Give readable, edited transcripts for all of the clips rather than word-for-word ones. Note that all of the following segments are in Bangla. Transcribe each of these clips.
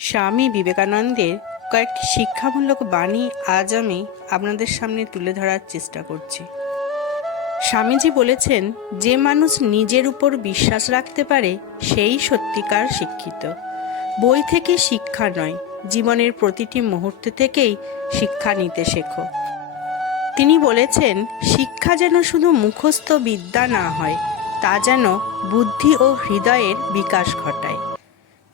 স্বামী বিবেকানন্দের কয়েকটি শিক্ষামূলক বাণী আজ আমি আপনাদের সামনে তুলে ধরার চেষ্টা করছি। স্বামীজি বলেছেন, যে মানুষ নিজের উপর বিশ্বাস রাখতে পারে সেই সত্যিকার শিক্ষিত। বই থেকে শিক্ষা নয়, জীবনের প্রতিটি মুহূর্ত থেকেই শিক্ষা নিতে শেখো। তিনি বলেছেন, শিক্ষা যেন শুধু মুখস্থ বিদ্যা না হয়, তা যেন বুদ্ধি ও হৃদয়ের বিকাশ ঘটায়।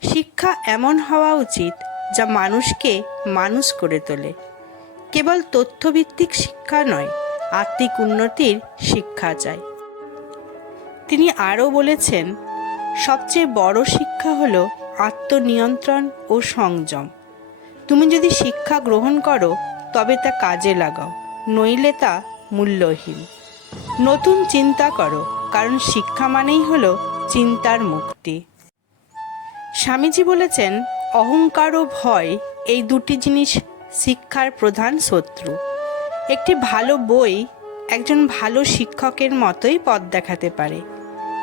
শিক্ষা এমন হওয়া উচিত যা মানুষকে মানুষ করে তোলে। কেবল তথ্যভিত্তিক শিক্ষা নয়, আত্মিক উন্নতির শিক্ষা চাই। তিনি আরও বলেছেন, সবচেয়ে বড় শিক্ষা হলো আত্মনিয়ন্ত্রণ ও সংযম। তুমি যদি শিক্ষা গ্রহণ করো তবে তা কাজে লাগাও, নইলে তা মূল্যহীন। নতুন চিন্তা করো, কারণ শিক্ষা মানেই হলো চিন্তার মুক্তি। স্বামীজি বলেছেন, অহংকার ও ভয় এই দুটি জিনিস শিক্ষার প্রধান শত্রু। একটি ভালো বই একজন ভালো শিক্ষকের মতোই পথ দেখাতে পারে।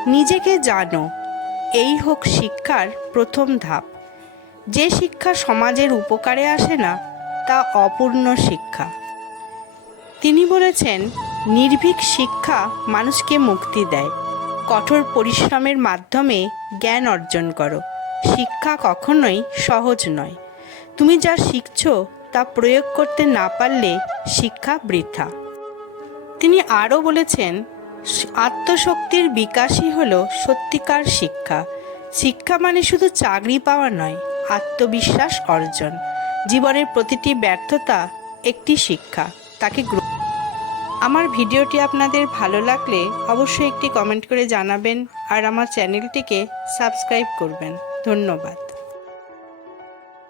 নিজেকে জানো, এই হোক শিক্ষার প্রথম ধাপ। যে শিক্ষা সমাজের উপকারে আসে না তা অপূর্ণ শিক্ষা। তিনি বলেছেন, নির্ভীক শিক্ষা মানুষকে মুক্তি দেয়। কঠোর পরিশ্রমের মাধ্যমে জ্ঞান অর্জন করো। শিক্ষা কখনোই সহজ নয়। তুমি যা শিখছো তা প্রয়োগ করতে না পারলে শিক্ষা বৃথা। তিনি আরও বলেছেন, আত্মশক্তির বিকাশই হলো সত্যিকার শিক্ষা। শিক্ষা মানে শুধু চাকরি পাওয়া নয়, আত্মবিশ্বাস অর্জন। জীবনের প্রতিটি ব্যর্থতা একটি শিক্ষা, তাকে আমার ভিডিওটি আপনাদের ভালো লাগলে অবশ্যই একটি কমেন্ট করে জানাবেন আর আমার চ্যানেলটিকে সাবস্ক্রাইব করবেন। ধন্যবাদ।